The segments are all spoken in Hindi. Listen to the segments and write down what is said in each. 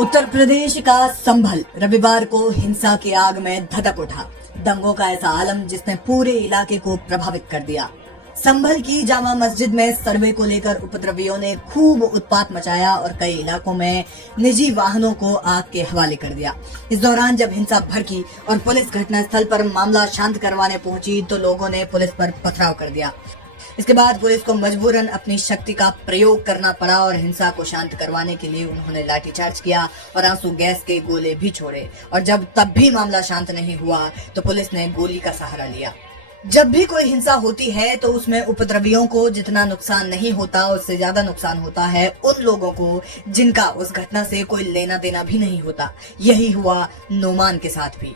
उत्तर प्रदेश का संभल रविवार को हिंसा की आग में धधक उठा। दंगों का ऐसा आलम जिसने पूरे इलाके को प्रभावित कर दिया। संभल की जामा मस्जिद में सर्वे को लेकर उपद्रवियों ने खूब उत्पात मचाया और कई इलाकों में निजी वाहनों को आग के हवाले कर दिया। इस दौरान जब हिंसा भड़की और पुलिस घटनास्थल पर मामला शांत करवाने पहुंची तो लोगों ने पुलिस पर पथराव कर दिया। इसके बाद पुलिस को मजबूरन अपनी शक्ति का प्रयोग करना पड़ा और हिंसा को शांत करवाने के लिए उन्होंने लाठीचार्ज किया और आंसू गैस के गोले भी छोड़े। और जब तब भी मामला शांत नहीं हुआ तो पुलिस ने गोली का सहारा लिया। जब भी कोई हिंसा होती है तो उसमें उपद्रवियों को जितना नुकसान नहीं होता उससे ज्यादा नुकसान होता है उन लोगों को जिनका उस घटना से कोई लेना देना भी नहीं होता। यही हुआ नोमान के साथ भी।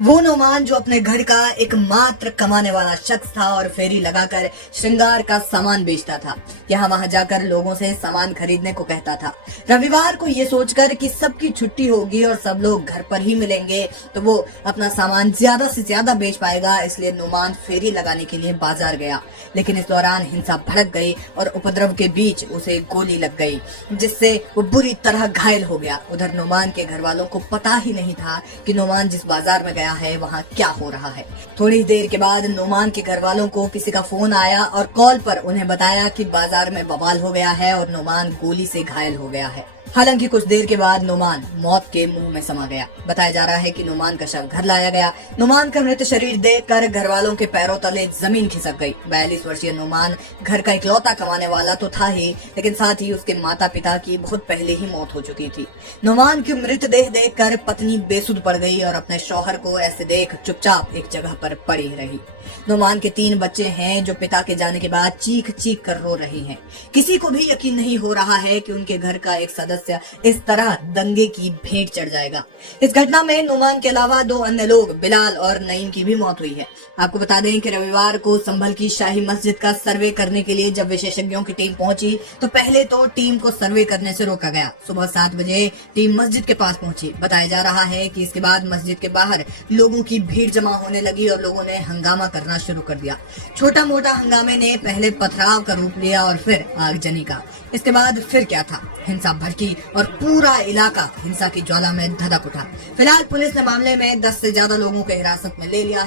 वो नोमान जो अपने घर का एकमात्र कमाने वाला शख्स था और फेरी लगाकर श्रृंगार का सामान बेचता था। यहाँ वहां जाकर लोगों से सामान खरीदने को कहता था। रविवार को ये सोचकर कि सबकी छुट्टी होगी और सब लोग घर पर ही मिलेंगे तो वो अपना सामान ज्यादा से ज्यादा बेच पाएगा, इसलिए नोमान फेरी लगाने के लिए बाजार गया। लेकिन इस दौरान हिंसा भड़क गई और उपद्रव के बीच उसे गोली लग गई जिससे वो बुरी तरह घायल हो गया। उधर नोमान के घर वालों को पता ही नहीं था कि नोमान जिस बाजार में है वहाँ क्या हो रहा है। थोड़ी देर के बाद नोमान के घर वालों को किसी का फोन आया और कॉल पर उन्हें बताया कि बाजार में बवाल हो गया है और नोमान गोली से घायल हो गया है। हालांकि कुछ देर के बाद नोमान मौत के मुंह में समा गया। बताया जा रहा है कि नोमान का शव घर लाया गया। नोमान का मृत शरीर देखकर घर वालों के पैरों तले जमीन खिसक गई। 42 वर्षीय नोमान घर का इकलौता कमाने वाला तो था ही, लेकिन साथ ही उसके माता पिता की बहुत पहले ही मौत हो चुकी थी। नोमान की मृतदेह देखकर पत्नी बेसुध पड़ गई और अपने शौहर को ऐसे देख चुपचाप एक जगह पर पड़ी रही। नोमान के 3 बच्चे हैं जो पिता के जाने के बाद चीख चीख कर रो रहे हैं। किसी को भी यकीन नहीं हो रहा है कि उनके घर का एक सदस्य इस तरह दंगे की भेंट चढ़ जाएगा। इस घटना में नोमान के अलावा 2 अन्य लोग बिलाल और नईम की भी मौत हुई है। आपको बता दें कि रविवार को संभल की शाही मस्जिद का सर्वे करने के लिए जब विशेषज्ञों की टीम पहुंची तो पहले तो टीम को सर्वे करने से रोका गया। सुबह 7 बजे टीम मस्जिद के पास पहुंची। बताया जा रहा है कि इसके बाद मस्जिद के बाहर लोगों की भीड़ जमा होने लगी और लोगों ने हंगामा करना शुरू कर दिया। छोटा मोटा हंगामे ने पहले पथराव का रूप लिया और फिर आगजनी का। इसके बाद फिर क्या था, हिंसा भड़की और पूरा इलाका हिंसा की ज्वाला में धधक उठा। फिलहाल पुलिस ने मामले में 10 से ज्यादा लोगों को हिरासत में ले लिया।